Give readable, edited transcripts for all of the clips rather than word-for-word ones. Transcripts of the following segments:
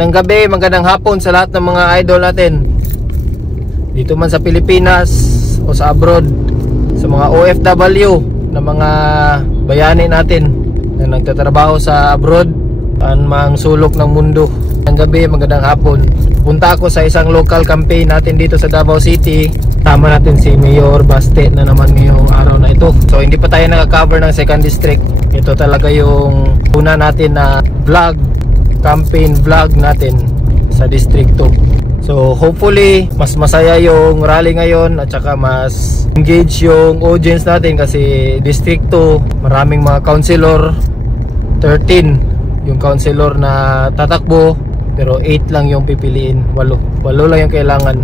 Magandang gabi, magandang hapon sa lahat ng mga idol natin dito man sa Pilipinas o sa abroad, sa mga OFW na mga bayani natin na nagtatrabaho sa abroad ang mga sulok ng mundo. Magandang gabi, magandang hapon. Punta ako sa isang local campaign natin dito sa Davao City. Tama natin si Mayor Baste na naman ngayong araw na ito. So hindi pa tayo naka-cover ng 2nd District. Ito talaga yung una natin na vlog, campaign vlog natin sa District 2. So hopefully mas masaya yung rally ngayon at saka mas engage yung audience natin kasi District 2 maraming mga councilor, 13 yung councilor na tatakbo pero 8 lang yung pipiliin, 8 lang yung kailangan.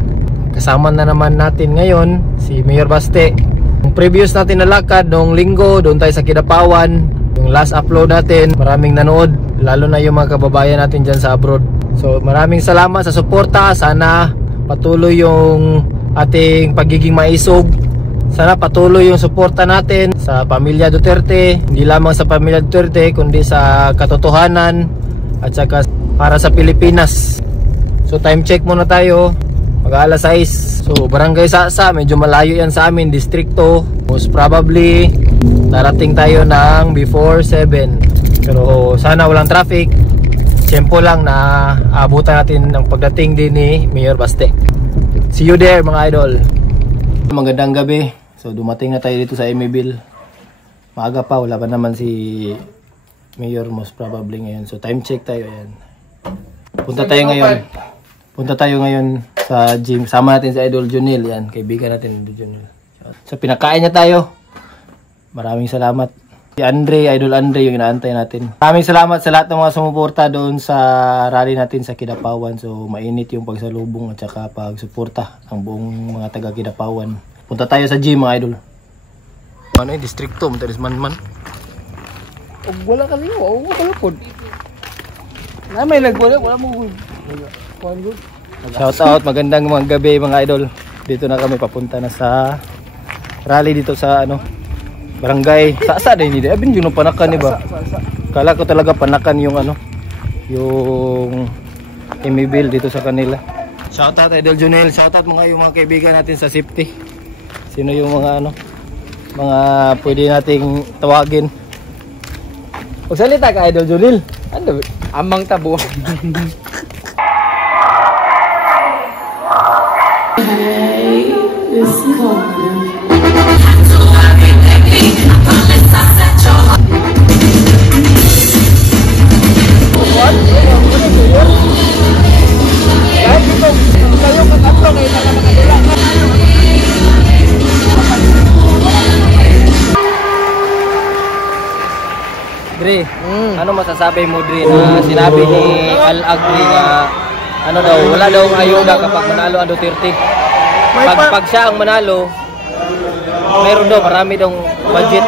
Kasama na naman natin ngayon si Mayor Baste. Yung previous natin na lakad noong linggo doon tayo sa Kidapawan, yung last upload natin maraming nanood, lalo na yung mga kababayan natin dyan sa abroad. So maraming salamat sa suporta. Sana patuloy yung ating pagiging maisog. Sana patuloy yung suporta natin sa Pamilya Duterte, hindi lamang sa Pamilya Duterte kundi sa katotohanan at saka para sa Pilipinas. So time check muna tayo, mag-alas 6. So Barangay Sasa, medyo malayo yan sa amin, distrikto. Most probably darating tayo ng before 7. Pero sana walang traffic. Tempo lang na abutan natin ang pagdating din ni Mayor Baste. See you there mga idol. Magandang gabi. So dumating na tayo dito sa Amibil. Maaga pa, wala pa naman si Mayor most probably ngayon. So time check tayo, ayan. Punta tayo ngayon sa gym. Sama natin si Idol Junil, yan, kaibigan natin Idol Junil. So pinakain niya tayo. Maraming salamat. Si Andre, Idol Andre yung inaantay natin. Maraming salamat sa lahat ng mga sumuporta doon sa rally natin sa Kidapawan. So mainit yung pagsalubong at saka pagsuporta ng buong mga taga Kidapawan. Punta tayo sa gym mga idol. Ano yung distrikto? Matalis man. Wala ka rin, wala po. Na may nagwala, wala mo. Shout out, magandang mga gabi mga idol. Dito na kami, papunta na sa rally dito sa barangay. Sasa din dito. Abin yung panakan ni ba? Kala ko talaga panakan yung yung Amibil dito sa kanila. Shout out Idol Junel, shout out yung mga kaibigan natin sa safety. Sino yung mga mga pwede nating tawagin? Magsalita ka Idol Junel. Ano? Amang tabo. Hey, this is Dre, ano masasabi mo Dre na sinabi ni Al-Agri na daw, wala daw ayuda kapag manalo ang Duterte. Pag siya ang manalo, mayroon daw marami daw budget.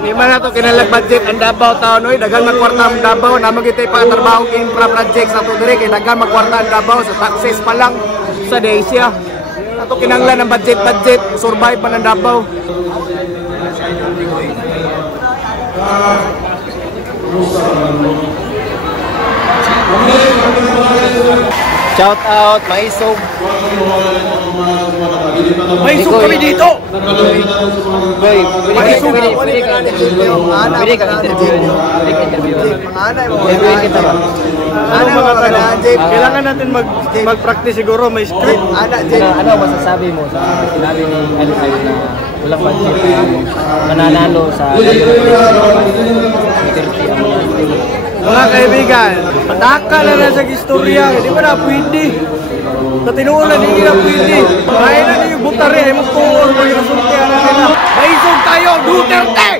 Di man na ito kinalag budget ang Davao taon oy, dagan magkwarta ang Davao, namang kita ipatrabaho ang infra project sa tudre kay dagan magkwarta ang Davao sa taxes pa lang sa Daisya. Ato kinanglan ang budget, survive pa ng Davao. Shout out, Maisog. Maisog kami dito. Maisog pwede ka interview. Kailangan natin mag-practice siguro, may script. Ano masasabi mo sa sinabi ni Al-Agri na walang budget mananalo sa mga kaibigan, pataka na sa istorya, hindi ba na pwede? Sa tinuulan, hindi na pwede. Kaya na yung butari, ay magtuon, may resulta na nila. Maisog tayo, Duterte!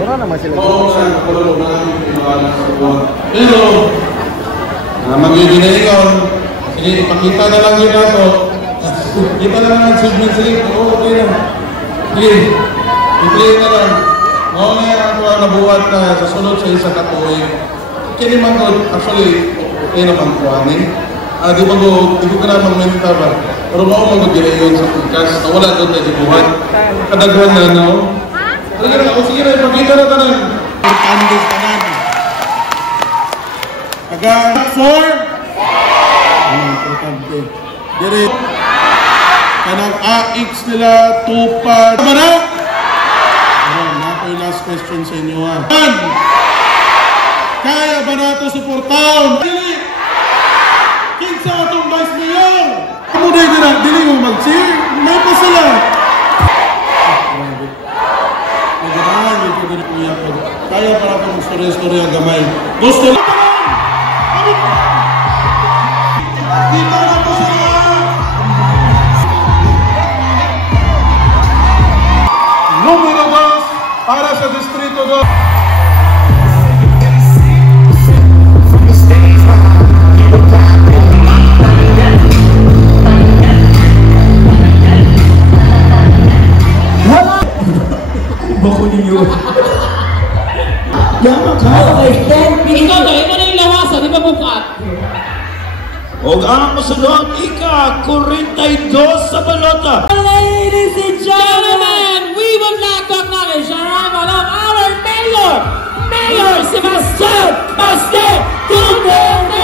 Mura naman sila. Pero, magiging ngayon, ipakita na lang yun ako. Kita na lang ang achievement sila. Oo, okay na. Clear. I-clear na lang. Oo nga ako ang nabuhat na sa sunod sa isa katuloy. Kaya naman ko, actually, okay naman ko amin. di ko ka na magmenta ba? Pero mao mag-ginayon sa podcast, wala doon na gibuhat. Kadaghan na, no? Sige na, sige na, ipakita na tanan. Importante sa tanan. For? Importante. Diri, kanang AX nila, tupad. Mana? Na po yung last question sa inyo, ha? Kaya ba nato suportaon? Dili! Kinsa atong vice mayor! Kamu dili mo mag-cheer? May pa sila! Kaya pa natin istorya-istorya gamay. Gusto lang! Dito na po sila! Numero 2 para sa Distrito 2. Yaman ka, Ikaw na yung lawasan, di ba bukat? o ang masunod, ika, 42 sa balota. Ladies and gentlemen, we would like to acknowledge the arrival of our mayor, Mayor Sebastian Baste Duterte!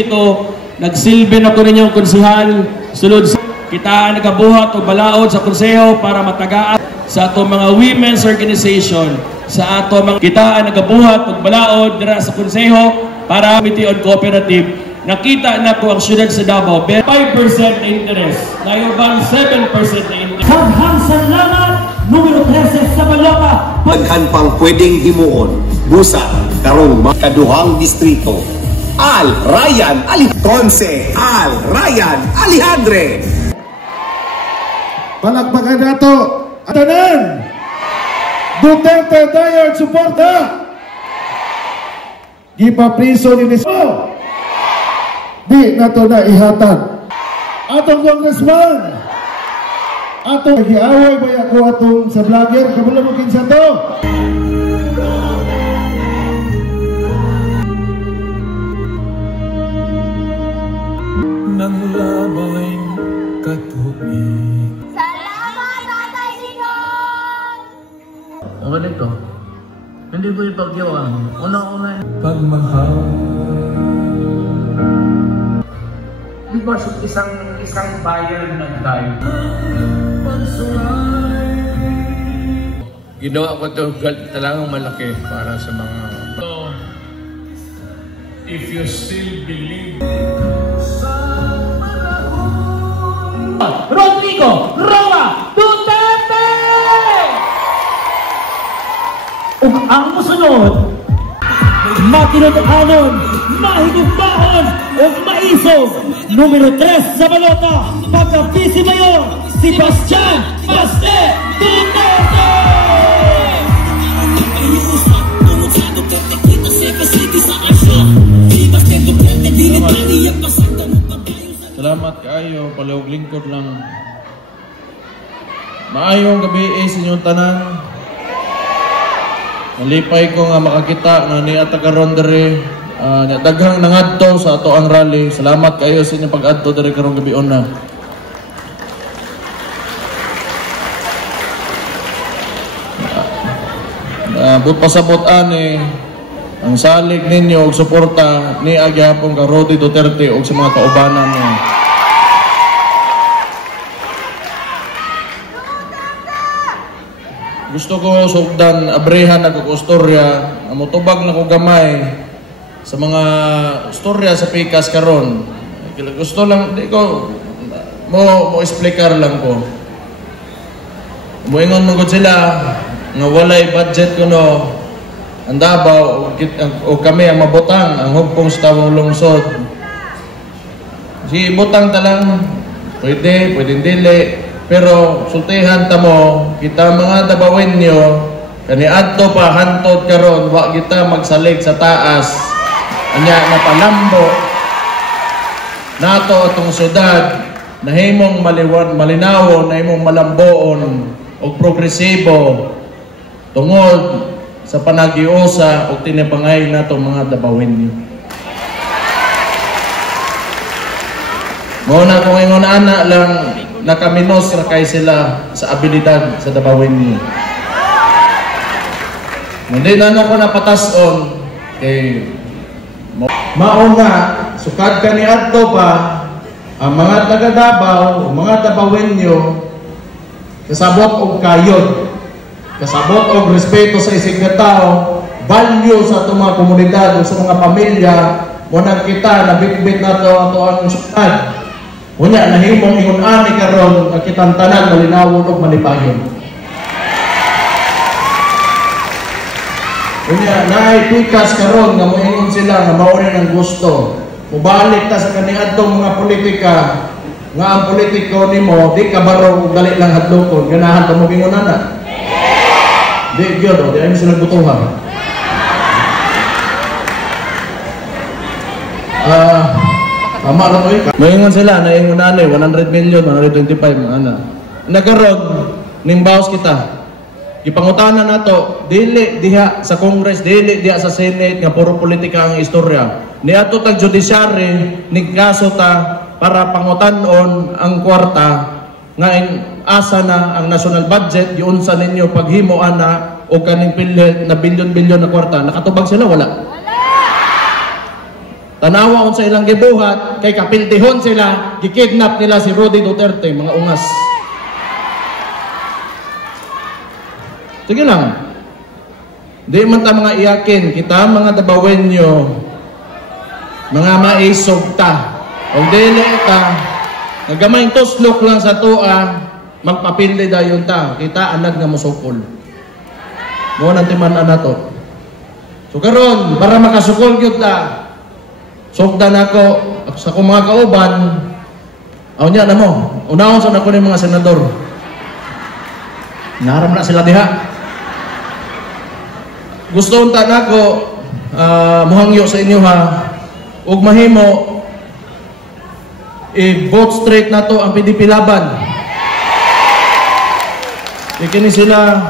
Ito, nagsilbi na ko ninyong konsehal, sulod sa kita nagabuhat o balaod sa konseho para matagaan sa ato mga women's organization, sa ato mga kita nagabuhat o balaod dira sa konseho para committee on cooperative. Nakita na ko ang syudad sa Davao, 5% na interest, layuban 7% na interest. Daghang salamat, numero 13 sa balota. Daghan pang pwedeng himuon, busa, karong makaduhang distrito. Al Ryan Conce Al Ryan Alejandre. Palakpakan nato tanan Duterte Dayard suporta gipapriso ni Niso di nato na ihatan atong congressman atong giaway ba ako atong sa vlogger kabalo mo kinsa to nang labay katubig. Salamat, Tatay Digong! Ang ganito, hindi ko ipagyawan. Una-una pagmahal. Di ba isang bayan nag-dive? Ginawa ko ito talagang malaki para sa mga... So, if you still believe... Rodrigo Roa Duterte! Ug ang musunod, matinod-anon, mahigugmaon ug maisog, numero 3 sa balota, pagka-vice mayor, Sebastian Baste Duterte! Salamat kayo, palihog lingkod lang. Maayong gabi sa inyong tanan. Nalipay ko nga makakita nga ni Atagaron dere daghang nangadto sa ato ang rally. Salamat kayo sa inyong pag-adto dere karong gabi na. But pasabot ani ang salig ninyo og suporta ni agyapon ka Rodi Duterte og sa mga kaubanan mo. Gusto ko sugdan abrehan ako istorya, amotubag na ko gamay sa mga istorya sa pikas karon. Gusto lang di ko mo explicar lang ko. Moingon man gud sila nga walay budget kuno ang Davao o kami ang mabutang ang hugpong sa tawong lungsod. Si butang talang pwede dili, pero sultihan ta mo kita mga Davaoenyo kani adto pa hantod karon wa kita magsalig sa taas. Anya napalambo nato atong syudad nahimong malinawon, nahimong malamboon og progresibo tungod sa panagiusa o tinipangay na itong mga Davaoenyo. Muna kung ingon ana lang nakaminos ra kay sila sa abilidad sa Davaoenyo. Hindi na ako napatason kay mao nga sukad ka ni adto pa ang mga taga Davao, mga Davaoenyo kasabot og kayod, kasabot og respeto sa isig nga tao, value sa atong mga komunidad o sa mga pamilya, muna kita nabitbit nato ato ang syudad. Unya nahimong ingon ani karon ang kitang tanan malinawon ug malipayon. Unya naay pikas karon nga moingon sila nga mao rin ang gusto. Mubalik ta sa kaniadtong mga politika nga ang politiko nimo di ka baro dali lang hadlokon ganahan ta mo gingon ana. Di gyud di ay sila butuhan. Tama lang ko eh. Moingon sila na ingon ani 100 million 125 ana. Nagaron ning bawas kita. Gipangutanan nato dili diha sa Congress, dili diha sa Senate nga puro politika ang istorya. Niadto tag judiciary ning kaso ta para pangutanon ang kwarta nga asa na ang national budget giunsa ninyo paghimo ana o kaning pilit na bilyon-bilyon na kwarta. Nakatubag sila wala. Tanawa unsa ilang gibuhat kay kapildihon sila, gikidnap nila si Rody Duterte, mga ungas. Sige lang. Di man ta mga iyakin, kita mga Davaoenyo, mga maisog ta. O dili ta, nagamayng tuslok lang sa tua, magpapildi dayon ta. Kita anag nga musukol. Mo nang timan-an nato. So karon para makasukol gyud ta. Sugdan ako sa akong mga kauban. Aw nya na mo. Unahon sa nako ni mga senador. Naram na sila diha. Gusto unta nako muhangyo sa inyo ha. Ug mahimo i-vote straight nato ang PDP laban. Ikini sila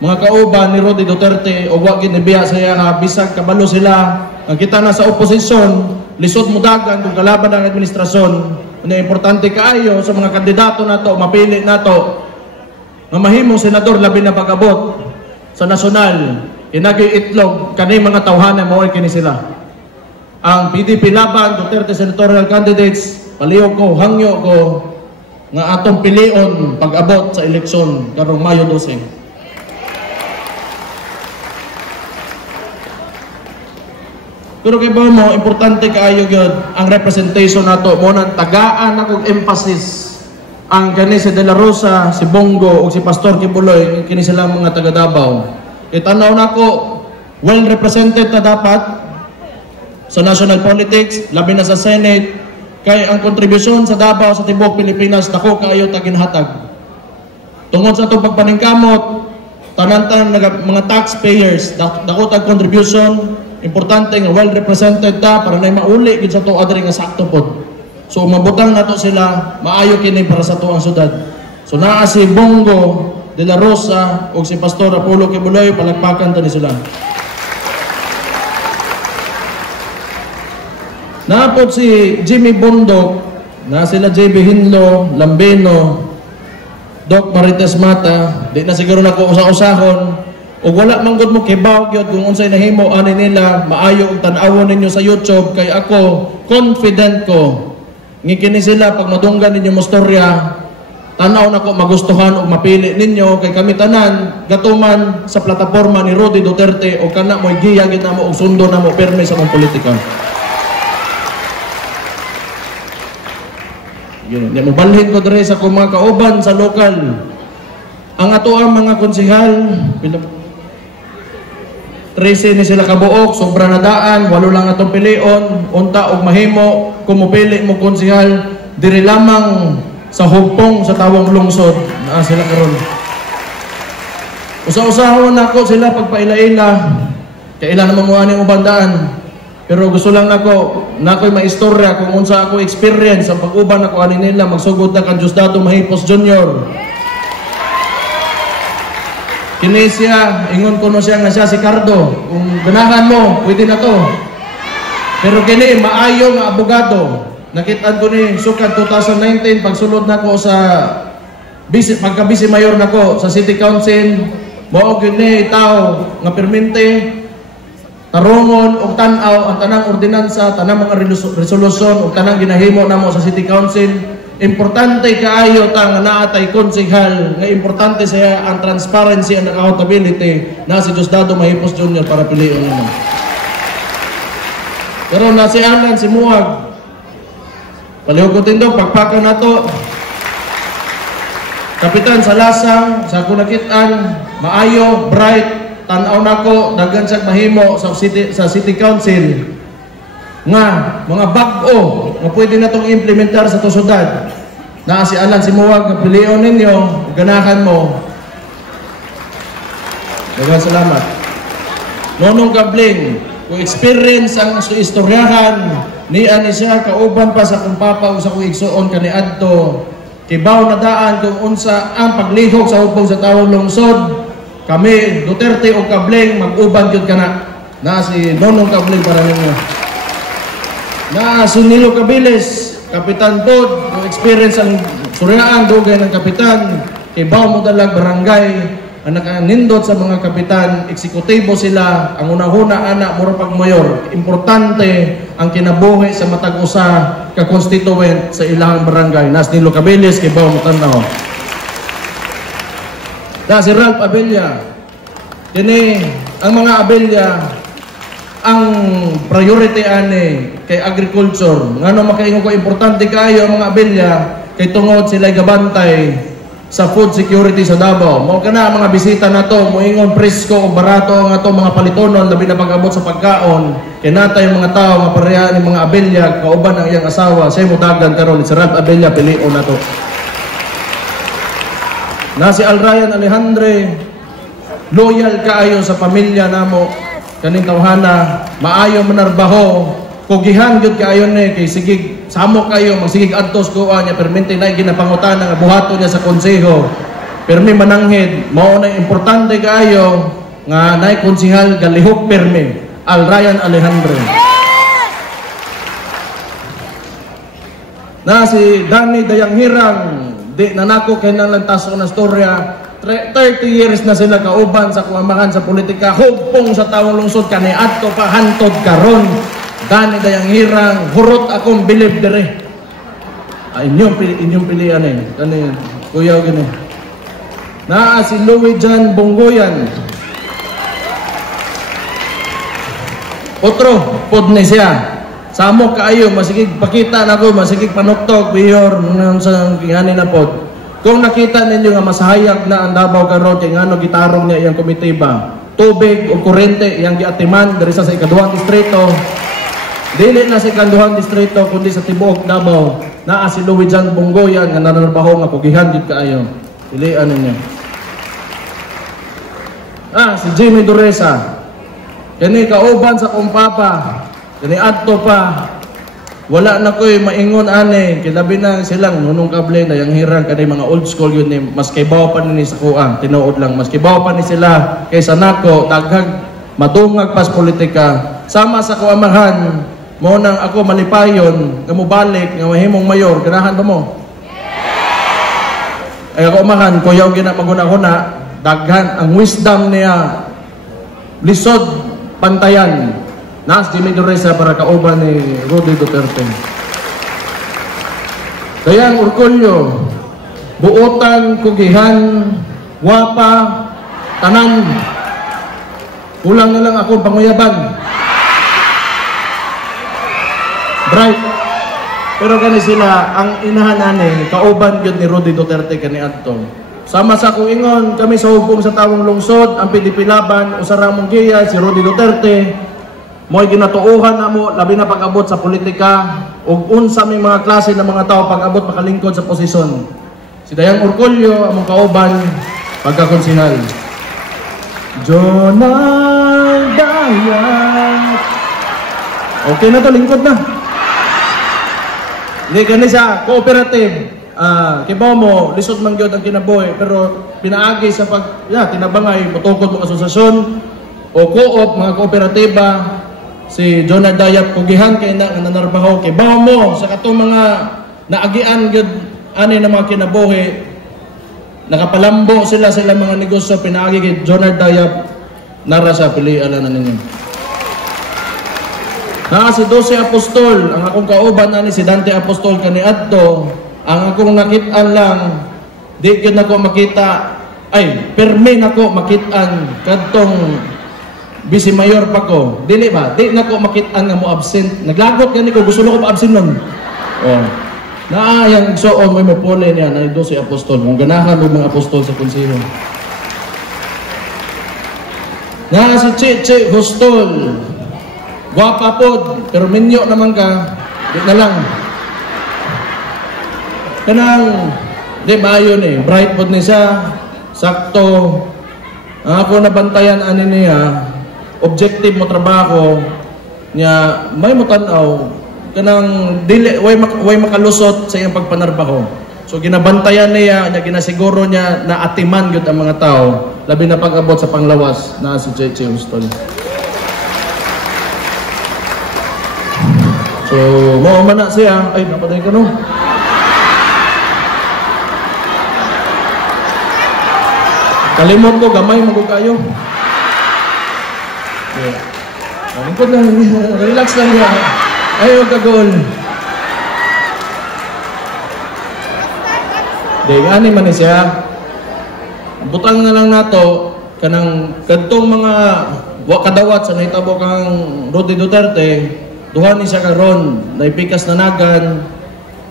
mga kauban ni Rody Duterte o wag ginibiya sa iya nga bisag kabalo sila ang kita na sa oposisyon lisod mudagan kung kalaban ang administrasyon. Ano importante kaayo sa mga kandidato nato mapili nato nga mahimong senador labi na pag-abot sa nasyonal inagay itlog kani mga tawhanan mao kini sila. Ang PDP laban Duterte senatorial candidates palihog ko hangyo ko nga atong pilion pag-abot sa eleksyon karong Mayo 12. Pero kay ba mo, importante kaayo gyud ang representation nato mo nang tagaan akong emphasis ang kani si De La Rosa, si Bongo ug si Pastor Kibuloy kini sila mga taga Davao. Itanaw nako well represented ta dapat sa national politics, labi na sa Senate kay ang kontribusyon sa Davao sa tibuok Pilipinas nako kaayo ta ginhatag. Tungod sa atong pagpaningkamot, tanan-tanan mga taxpayers dako tag contribution. Importante nga well represented ta para na mauli gid sa to adre nga sakto pod. So mabutang nato sila maayo kini para sa tuang syudad. So naa si Bongo, De La Rosa ug si Pastor Apollo Kibuloy palakpakan ta ni sila. Napod si Jimmy Bondok, na sila JB Hinlo, Lambeno, Doc Marites Mata, di na siguro nako usa-usahon. O wala manggod mo kibaw gyud kung unsay nahimo ani nila maayo og tan-awon ninyo sa YouTube kay ako confident ko ngikini sila pag madunggan ninyo mo storya tan-aw nako magustuhan og mapili ninyo kay kami tanan gatuman sa plataporma ni Rody Duterte o kana mo giya gid namo og sundo namo perme sa mong politika. Yun, di mo balhin ko dire sa akong mga kauban sa lokal. Ang ato ang mga konsehal 13 ni sila kabuok, sobra na daan, 8 lang atong pilion, unta og mahimo, kumupili mo konsihal, diri lamang sa hugpong sa tawang lungsod, naa sila karon. Usa-usahon nako sila pagpaila-ila, kay ilan naman mo aning ubandaan. Pero gusto lang nako'y maistorya kung unsa ako experience ang pag-uban ako ani nila magsugod na kan Diosdado Mahipos Jr. Kini siya, ingon ko no siya nga siya si Cardo. Kung ganahan mo, pwede na to. Pero kini maayo nga abogado. Nakitaan ko ni sukad 2019 pagsulod nako sa pagka-vice mayor nako sa City Council. Mao gini tao nga permente tarungon og tan-aw ang tanang ordinansa, tanang mga resolusyon ug tanang ginahimo namo sa City Council. Importante kaayo ta nga naatay konsehal nga importante siya ang transparency and accountability na si Diosdado Mahipos Jr. para piliin nimo. Pero na si Alan si Muag palihugotin daw pagpaka nato. Kapitan sa lasang sa kunakitan maayo bright tanaw nako daghan sa mahimo sa city council nga mga bag-o nga pwede natong implementar sa tusudad. Na si Alan si Muag nga pilion ninyo, ganahan mo. Daghang salamat. Nonong Kabling, kung experience ang istoryahan ni ani siya kauban pa sa kung papa o sa kung igsuon kaniadto kibaw na daan kung unsa ang paglihok sa hugpong sa tawong lungsod. Kami, Duterte o Kabling, mag-uban yun ka na si Nonong Kabling para ninyo. Na si Nilo Cabilis, Kapitan Pod, yung experience ang suryaan, dugay ng kapitan, kibaw mo dalag barangay, ang nakanindot sa mga kapitan, eksekutibo sila, ang unahuna anak, mura pag-mayor. Importante ang kinabuhi sa matag-usa ka-constituent sa ilang barangay. Na si Nilo Cabilis, kibaw mo tanaw. Na si Ralph Abella, kini ang mga Abella ang priority ani kay agriculture. Ngano makaingon ko importante kayo ang mga Abella kay tungod sila gabantay sa food security sa Davao. Mao kana mga bisita nato moingon presko o barato ang ato mga palitonon labi na pag-abot sa pagkaon. Kay natay mga tao nga pareha ni mga Abella kauban ang iyang asawa say modagan karon si Ralph Abella pilion nato. Na si Al Ryan Alejandre, loyal kaayo sa pamilya namo, kaning tawhana, maayo manarbaho, kugihan gyud kaayo ni kay sigig samok kayo magsigig adtos kuan niya permente na ginapangutana nga buhaton niya sa konseho. Permi mananghid, mao na importante kaayo nga nay konsehal galihok permi, Al Ryan Alejandre. Na si Danny Dayanghirang, di nanako kay nang lantaso na storya 30 years na sila kauban sa kuamakan sa politika hugpong sa tawong lungsod kani adto pa hantod karon. Dani Dayanghirang hurot akong believe dire inyong pilian kani kuya gani. Na si Louis Jan Bonggoyan otro pod ni siya samok kaayo masigig pakita nako masigig panuktok mayor sa kingani na pod. Kung nakita ninyo nga masahayag na ang Davao karon kay ngano gitarong niya iyang komitiba tubig o kuryente iyang giatiman diri sa ikaduhang distrito dili na sa ikaduhang distrito kundi sa tibuok Davao. Naa si Louis Jan Bonggoyan nga nanarbaho nga pugihan gid kaayo pilian ninyo. Si Jimmy Duresa kani kauban sa kumpapa kani adto pa wala na ko'y maingon ani kilabi na silang Nonong Kabling Dayanghirang kani mga old school yun ni mas kaybaw pa ni sa kuang tinuod lang mas kaybaw pa ni sila kaysa nako daghang madungag pas politika sama sa kuamahan mo nang ako malipayon nga mobalik nga mahimong mayor ganahan ba mo? Ay ako umahan kuyaw gina maguna-una daghan ang wisdom niya lisod pantayan. Nas Jimmy Duresa para kauban ni Rudy Duterte. Dayang Urkulyo, buotan, kugihan, wapa, tanan. Kulang na lang ako panguyaban. Bright. Pero kani sila ang inahan ani kauban gyud ni Rudy Duterte kani adto. Sama sa kuingon, kami sa hugpong sa tawong lungsod, ang PDP laban, usara mong giya, si Rodi Duterte, mo'y ginatuuhan na mo, labi na pag-abot sa politika, ug unsa may mga klase ng mga tao pag-abot makalingkod sa posisyon. Si Dayang Orgulyo, among kauban, pagkakonsihal. Jonald Dayang. Okay na to, lingkod na. Hindi ka siya, cooperative. Kibaw mo, lisod man gyud ang kinabuhi, pero pinaagi sa tinabangay, mutukod mga asosasyon o co-op, mga kooperatiba, si Jonald Dayap kugihan kay nanarbaho, kibaw mo sa katong mga naagian gyud ani na mga kinabuhi, nakapalambo sila mga negosyo, pinaagi kay Jonald Dayap, nara sa pilian na ninyo. Si 12 Apostol, ang akong kauban ani si Dante Apostol kaniadto. Ang akong nakitaan lang, di yun ako makita, perme nako makitaan kadtong Vice Mayor pa ko. Dili ba? Di nako makitaan nga mo absent. Naglagot gani ko, gusto ko ma-absent nun. Naayang soon may mapuli niya na 12 Apostol. Kung ganahan mo mga apostol sa konseho. Si Chiche Hostol. Guwapa pod, pero minyo naman ka. Di na lang. Kanang, di ba yun bright pod ni siya, sakto. Ako nabantayan ani niya, objective mo trabaho niya, may mutanaw, kanang dili, way makalusot sa iyang pagpanarbaho. So ginabantayan niya, ginasiguro niya na atiman gyud ang mga tao, labi na pag-abot sa panglawas na si Chiche Hostol. So, mo man na siya, napaday ka no? Kalimot ko, gamay mo ko kayo. Lingkod lang, relax lang niya. Ayaw kagol. Gani man siya. Butang na lang nato, kanang kadtong mga wakadawat sa nahitabo kang Rodi Duterte, duha ni siya karon, naipikas na nagan.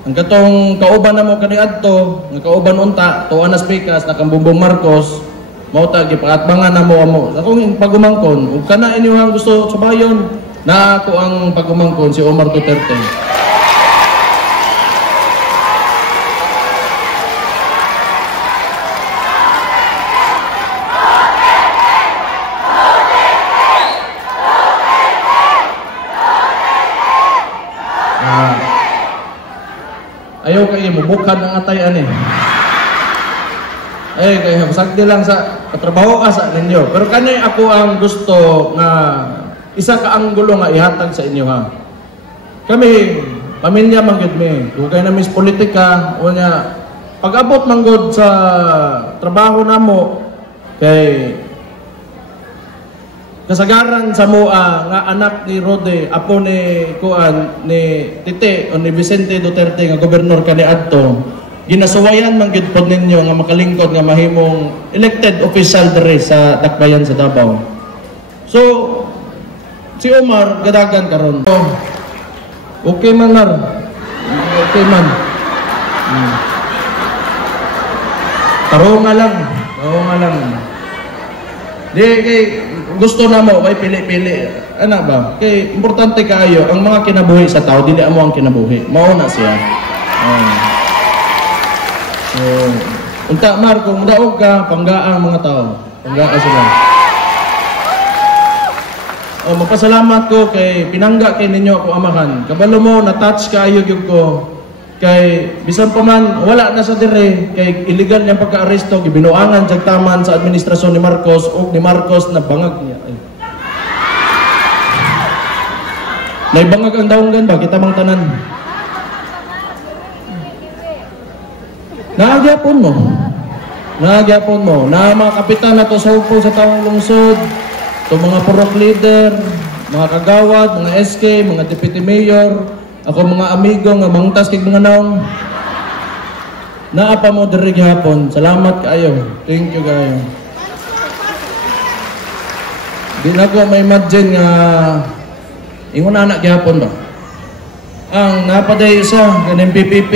Ang katong kauban na mo kaniadto, nga kauban unta, tuwa na pikas, nakambubong Marcos, mauta gipaatbangan na mo amo. Akong pagumangkon, ug kana inyong gusto subayon, na ako ang pagumangkon si Omar Duterte. Ayaw kayo mubukad ang atay ani. Kaya sagdi lang sa katrabaho ka sa ninyo. Pero kanay ako ang gusto nga isa ka anggulo nga ihatag sa inyo ha. Kami, pamilya manggod mi. Dugay na mis politika, o niya, pag-abot manggod sa trabaho namo, kay kasagaran sa mua nga anak ni Rode, apo ni Kuan, ni Tite, o ni Vicente Duterte nga gobernador kaniadto, ginasuwayan man gyud pod ninyo nga makalingkod nga mahimong elected official diri sa dakbayan sa Davao. So si Omar gadagan karon. Okay man nar. Okay man. Tarunga lang. Di kay gusto na mo, may pili-pili. Ano ba? Kay importante kaayo ang mga kinabuhi sa tao, dili amo ang kinabuhi. Mao na siya. So, unta Marco, mudaog ka, panggaan mga tao. Panggaan sila. Magpasalamat ko kay pinangga kay ninyo ako amahan. Kabalo mo, na-touch kayo gyud ko. Kay bisan pa man wala na sa dire, kay illegal niyang pagka-aresto, gibinuangan sa taman sa administrasyon ni Marcos o ni Marcos na bangag niya. Naibangag ang daunggan ba kita mang tanan? Naagyapon mo na mga kapitan na to sa hukpong sa taong lungsod, to mga purok leader, mga kagawad, mga SK, mga deputy mayor, ako mga amigo nga mangtas kay mga naong naapa mo diri gihapon. Salamat kaayo. Thank you kaayo. Di na ko may imagine nga ingon anak gihapon ba? Ang napaday isa ganing PPP.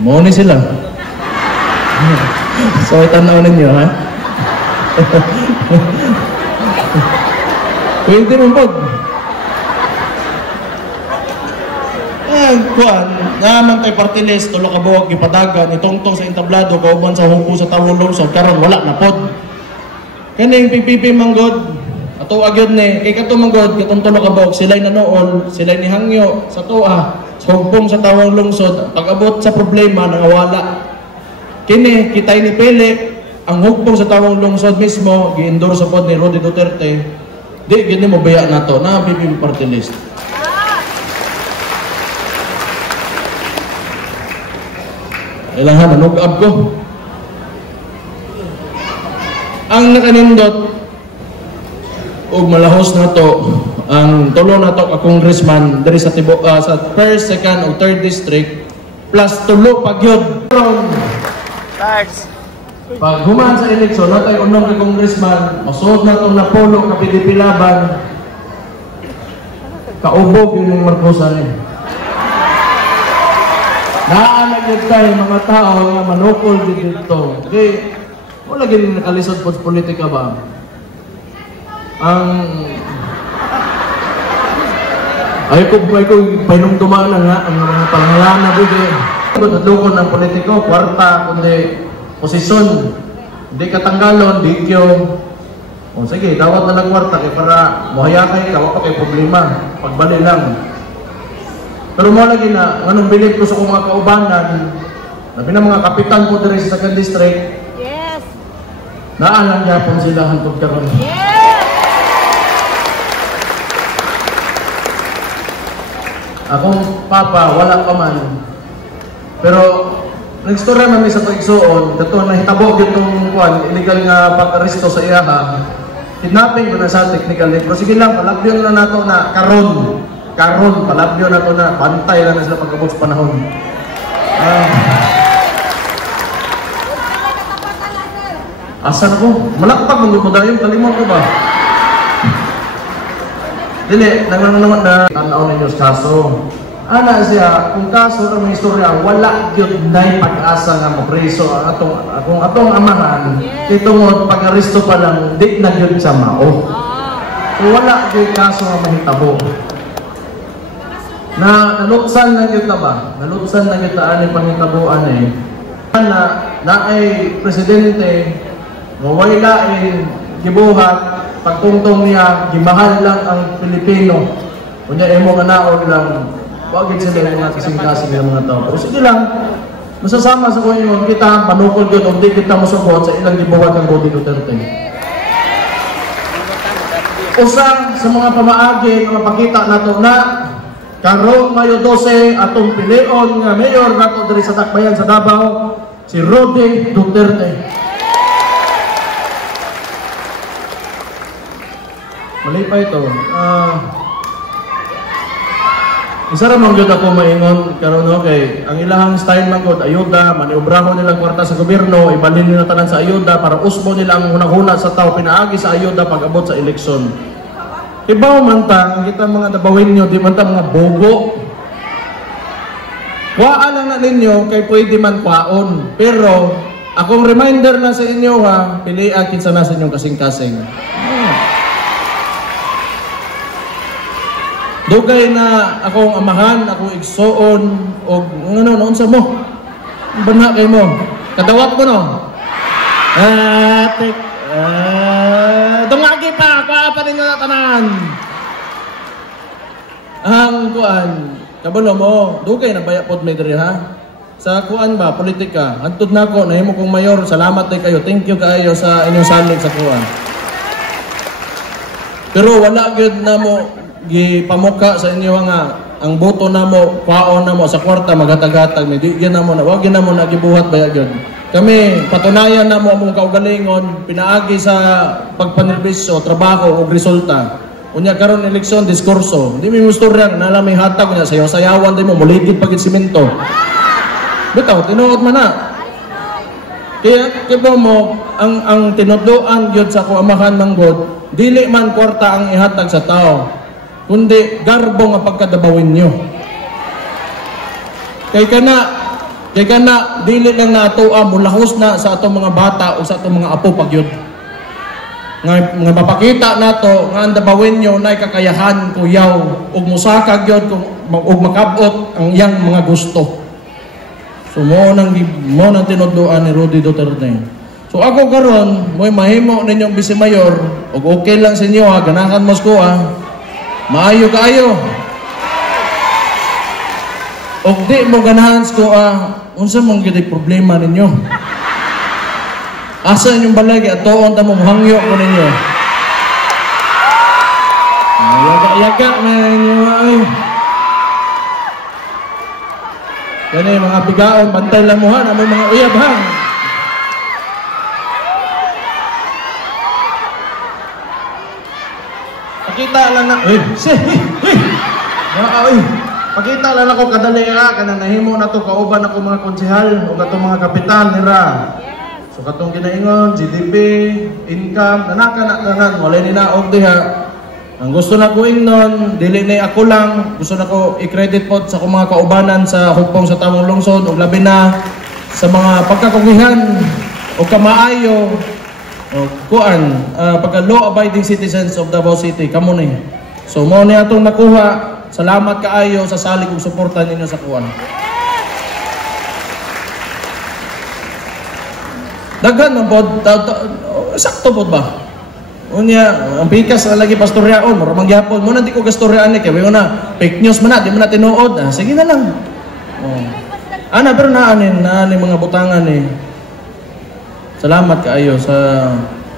Umuuni sila. So, itanaw ninyo, ha? Pwede mo po. Kuan, naman tayo party list, tulo ka buwag, gipadagan, itongtong sa entablado, kauban sa hupo sa tawong lungsod, karon wala na pod. Kani yung PPP manggod, ato agad ni, kay kato manggod, katong tulo ka buwag, sila'y nanool, sila'y ni hangyo, sa tuwa, sa hupong sa tawong lungsod, pag-abot sa problema, nangawala. Kini, kitay ni Pele, ang hupong sa tawong lungsod mismo, gi-endorse sa pod ni Rodi Duterte, di, gini mo baya na to, na PPP party list. Kailangan manug-ab ko. Ang nakanindot ug malahos na to ang tulo na to ka congressman diri sa sa 1st, 2nd ug 3rd district plus tulo pagyod. Thanks. Pag human sa eleksyon natay unong ka congressman, masud na to na polo ka PDP laban. Kaubog yun yung Marcosan eh. Naanagad tayo mga tao nga manukol dito. Okay, wala gini nakalisod po sa politika ba? Ang ay ko painumduman na nga ang mga pangalan na bigay. Tutulungan ng politiko, kwarta, kundi posisyon. Hindi katanggalon, dikyo. O sige, dawat na lang kwarta kay para muhayakay ka, wala kay problema. Pagbali lang. Pero mo lagi na, anong bilib ko sa kong mga kaubanan, labi na mga kapitan po diri sa 2nd district, Yes! naalang yapon sila hangtod karon. Yes! Akong papa, wala pa man. Pero, nag-story man sa pag-igsuon, dato na hitabo itong illegal nga pag-aresto sa iyaha, kidnapping ko na sa technical pero sige lang, palabyon na nato na karon, palabyo na ito na, pantay na sila pagkabot sa panahon. Asan ako? Malakpag mong gumadayon, kalimot ko ba? Dili, naman na tanaw ninyo sa kaso. Ana siya, kung kaso ng istorya, wala yun na pag-asa nga mapreso. Kung atong amahan, itong pag-aristo pa lang, di na yun sa mao. Kung wala yun kaso nga mahitabo. Na naluksan na kita ba? Naluksan na kita ani pangitabuan eh. Na ay presidente maway lain gibuhat pagtungtong niya gimahal lang ang Pilipino. Kunya imo nga naon lang wag gid sila mga kasing-kasing ng mga tao. Pero sige lang masasama sa kuno kita panukol gyud og di kita mosugot sa ilang gibuhat ng Rodi Duterte. Usa sa mga pamaagi nga mapakita nato na karong Mayo 12 atong pilion nga mayor nato diri sa Tacbayan sa Davao si Rodi Duterte. Mali pa ito. Isa ra man gyud ako maingon karon okay, ang ilahang style man gud ayuda, maniobraho nila kwarta sa gobyerno, ibalhin nila tanan sa ayuda para usbo nila ang hunahuna sa tao pinaagi sa ayuda pag-abot sa eleksyon. Ibaw man ta, kita mga dabawin nyo, di man ta mga bobo. Waan lang na ninyo, kay pwede man kwaon. Pero, akong reminder na sa inyo ha, pilian kinsa na sa inyong kasing-kasing. Dugay na akong amahan, akong igsoon, o ano, sa mo. Bana kay mo. Kadawat ko no. Dungagi pa, pa ninyo na tanan. Ang kuan, kabalo mo, dugay na baya pod may diri ha. Sa kuan ba, politika. Antod nako nahimo kong mayor, salamat day kayo. Thank you kaayo sa inyong salig sa kuan. Pero wala gyud na mo gipamuka sa inyo nga ang boto namo, kwaon namo sa kwarta maghatag-hatag, di gyud na mo na, wag gyud na mo nagibuhat baya gyud. Kami, patunayan na mo among kaugalingon, pinaagi sa pagpanerbisyo, trabaho o resulta. Unya karon eleksyon, diskurso. Hindi mo istorya, nala may hatag, unya sayaw-sayawan din mo, muligid pagit simento. Bitaw, tinuod man na. Kaya, kibo mo, ang tinudloan yun sa kuamahan ng God, dili man kwarta ang ihatag sa tao, kundi garbo nga pagkadabawin nyo. Kaya ka na, Kaya ka na, dili lang nato mulahos na sa atong mga bata o sa atong mga apo pagyud. Nga mapakita nato nga ang Dabawenyo nay kakayahan kuyaw ug musaka gyud ug makabot ang iyang mga gusto. So mo nang tinudloan ni Rudy Duterte. So ako karon mo'y mahimo ninyong Vice Mayor ug okay lang sa inyo ha, ganahan mo ko ha. Maayo kaayo. Og di mo ganahan ko unsa mong gid problema ninyo? Asa inyong balay atoon ta mo hangyo ko ninyo. Yaga na ninyo ay. Kani mga bigaon bantay lang mo ha na may mga uyab hang. Pakita lang na pakita lang ako kadali kanang nahimo na to kauban ako mga konsehal o katong mga kapitan nira. So katong ginaingon GDP, income, nanan wala ni naog diha. Ang gusto na ko ingnon, dili na ako lang, gusto na ko i-credit po sa akong mga kaubanan sa hugpong sa tamong lungsod ug labi na sa mga pagkakugihan o kamaayo o kuan pagka law abiding citizens of Davao City kamo ni. So mo ni atong nakuha. Salamat kaayo sa salig ug suporta ninyo sa kuan. Daghan man pod sakto pod ba? Unya ang pikas na lagi pastoryaon, mura man gyapon mo na di ko gastoryaan ni kay na fake news man na di man na tinuod. Sige na lang. Ana pero naanin mga butangan ni. Salamat kaayo sa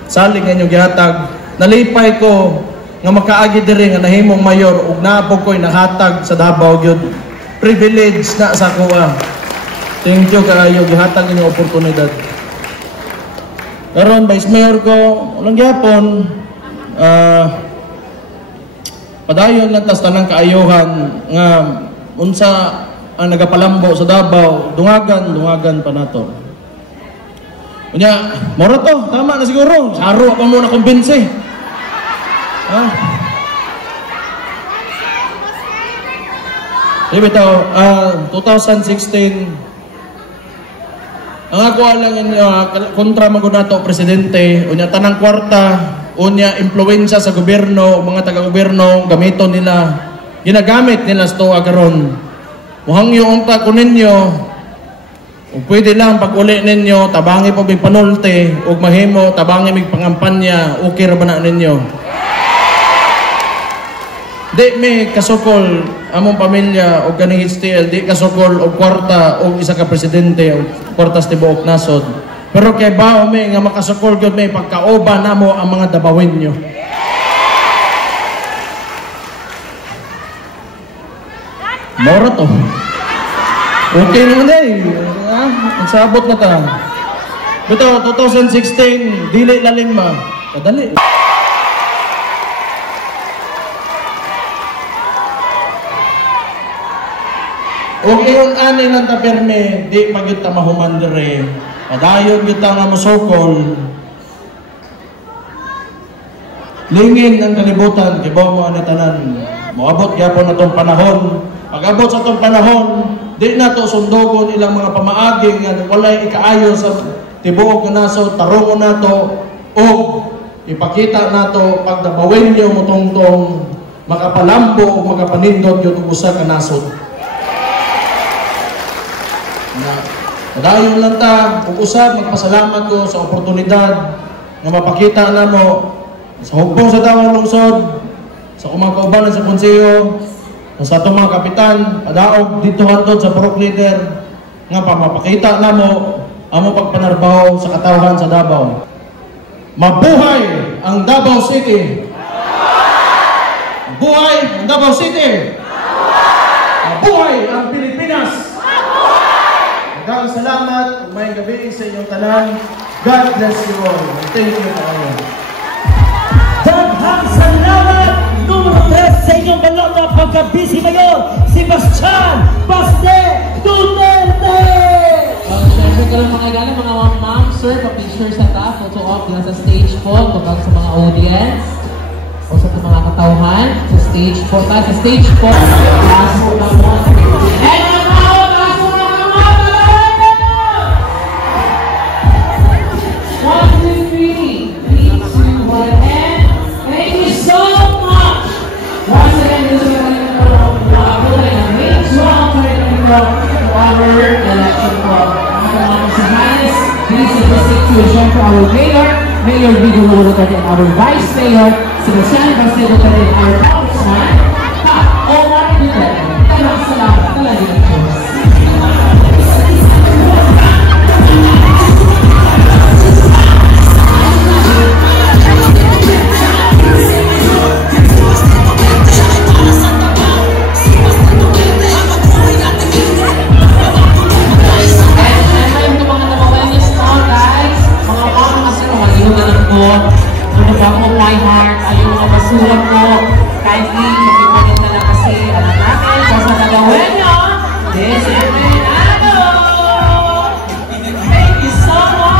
salig nga inyo gihatag. Nalipay ko nga makaagi diri nga nahimong mayor ug naapog ko'y nahatag sa Davao gyud. Privilege na sa kuha. Thank you kaayo gihatag inyong oportunidad. Karon Vice Mayor ko ulang gyapon padayon lang tas tanang kaayohan nga unsa ang nagapalambo sa Davao, dungagan pa nato. Unya, moro to, tama na siguro. Saro pa mo na kumbinsi. Bitaw, 2016 ang ako lang kontra magunato presidente unya tanang kwarta unya impluwensya sa gobyerno mga taga-gobyerno gamito nila ginagamit nila sto agaron muhangyo unta ko ninyo ug pwede lang pag uli ninyo tabangi po big panulte ug mahimo tabangi mig pangampanya okay ra ba na ninyo. Di may kasukol among pamilya o ganing HTL, di kasukol o kwarta o isa ka presidente o kwartas tibuok nasod. Pero kay bao may nga makasukol gyud may pagkaoba namo ang mga Dabawenyo. Moro to. Okay naman nagsabot na ta. Ito, 2016, dili laling ma. Kadali. Huwag iyon ani ng taperme, di magyud ta mahuman dire. Padayon gyud ta nga musukol. Lingin ang kalibutan, kibaw mo ani tanan. Moabot gyapon natong panahon. Pag-abot sa tong panahon, di nato sundogon ilang mga pamaaging nga walay ikaayo sa tibuok nga nasod, tarungon nato o ipakita nato pag Dabawenyo mo tungtong makapalambo o makapanindot yun usa ka nasod. Padayon lang ta, ug-usab magpasalamat ko sa oportunidad nga mapakita namo sa hugpong sa Davao lungsod, sa kumagkaubanan sa konseyo, sa atong mga kapitan, padaog dito hantod sa Purok Leader nga mapakita namo amo pagpanarbaho sa katawhan sa Davao. Mabuhay ang Davao City! Mabuhay ang Davao City! Mabuhay ang Pilipinas! Maraming salamat, may gabi sa inyong tanan. God bless you all. Thank you all. Daghang salamat! Numero 3 sa inyong balota pagka-Vice Mayor, Sebastian Baste Duterte! Siyempre ko lang mga galang, mga ma'am, sir, pa-picture sa ta, photo op lang sa stage po, tupag sa mga audience, o sa mga katauhan, sa stage po, sa stage po, and ang tawag, kaso na mga to syempre our Mayor, Mayor Vigo Duterte, and our Vice Mayor, Sebastian Baste Duterte, and our Congressman, Omar Duterte. Salamat talaga ng Diyos. Ano ba mo, my heart, ayaw mga basuhan ko, kindly, sabihin na lang kasi, alam natin, basta nagawin nyo, this is Minado! Thank you so much!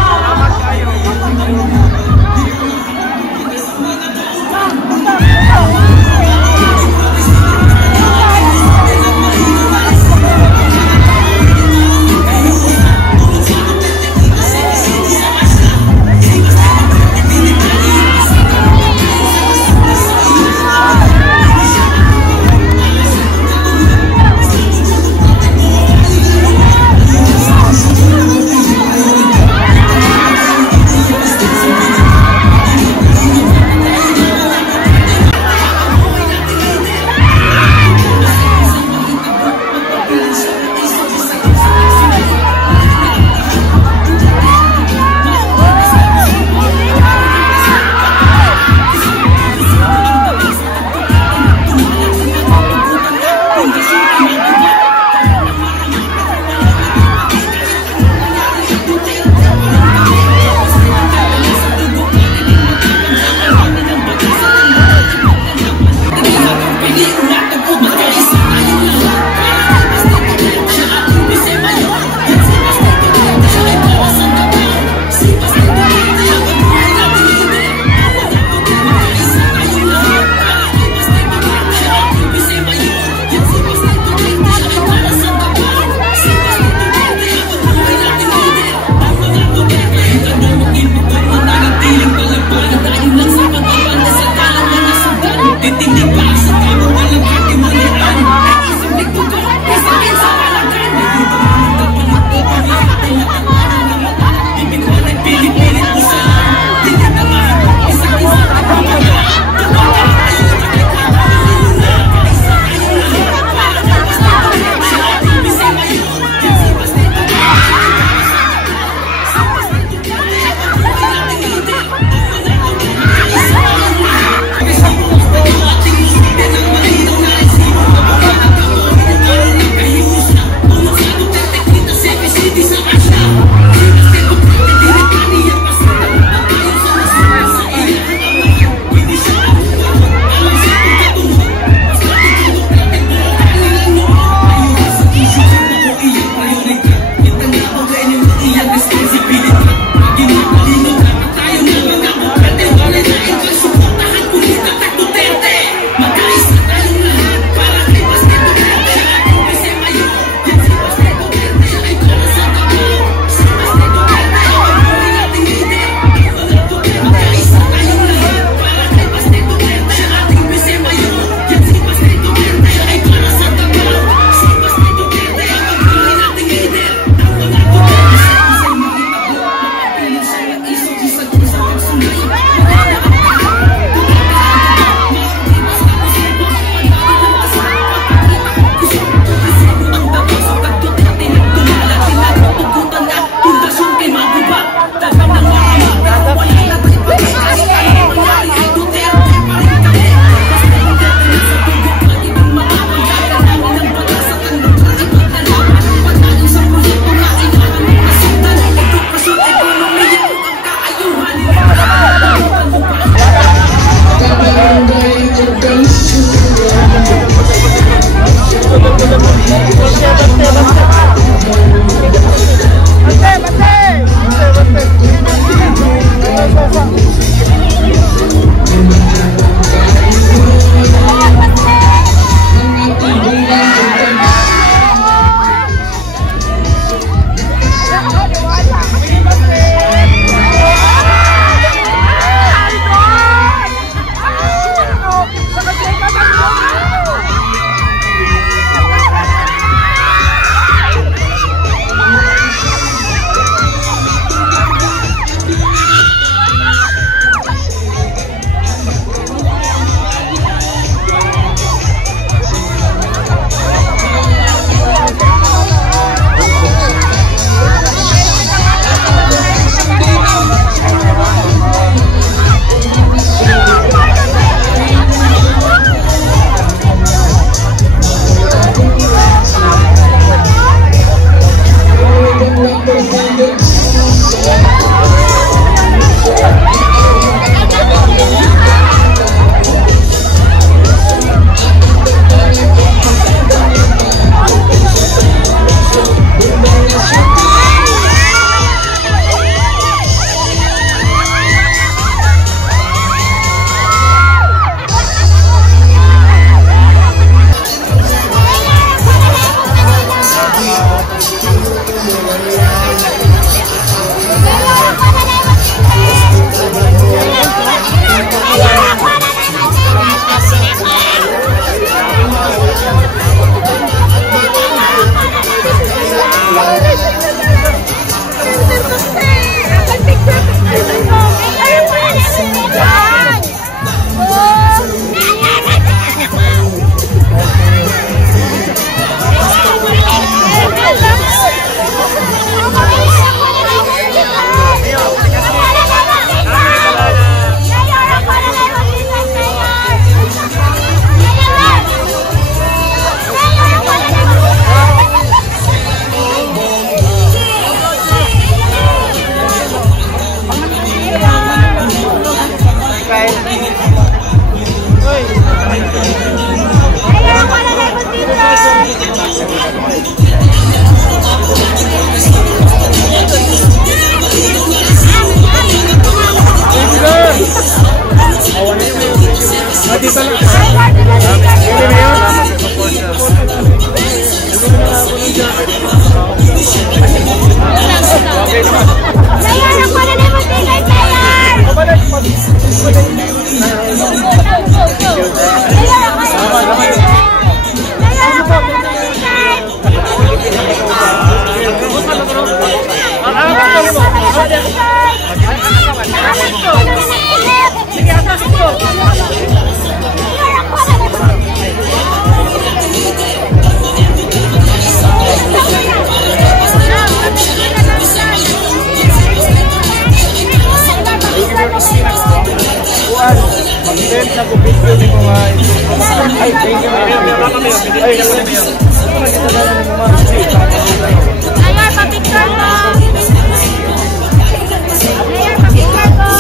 Mayor, pa-picture ko. Mayor, pa-picture ko.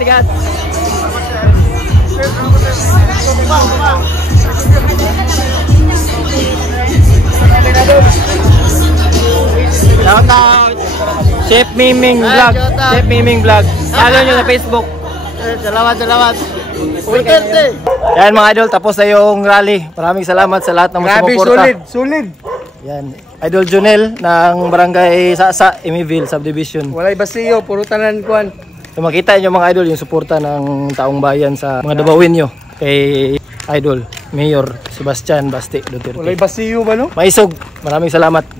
Ingat. Shoutout Chef Miming Vlog. Chef Miming Vlog. Follow nyo sa Facebook. Salamat. Yan mga idol, tapos na yung rally. Maraming salamat sa lahat ng sumuporta. Solid. Yan, Idol Junel ng Barangay Sasa, Emiville Subdivision. Walay basiyo, puro tanan kuan. So makita nyo mga idol yung suporta ng taong bayan sa mga dabawin nyo kay Idol Mayor Sebastian Basti Duterte. Walay basiyo ba no? Maisog, maraming salamat.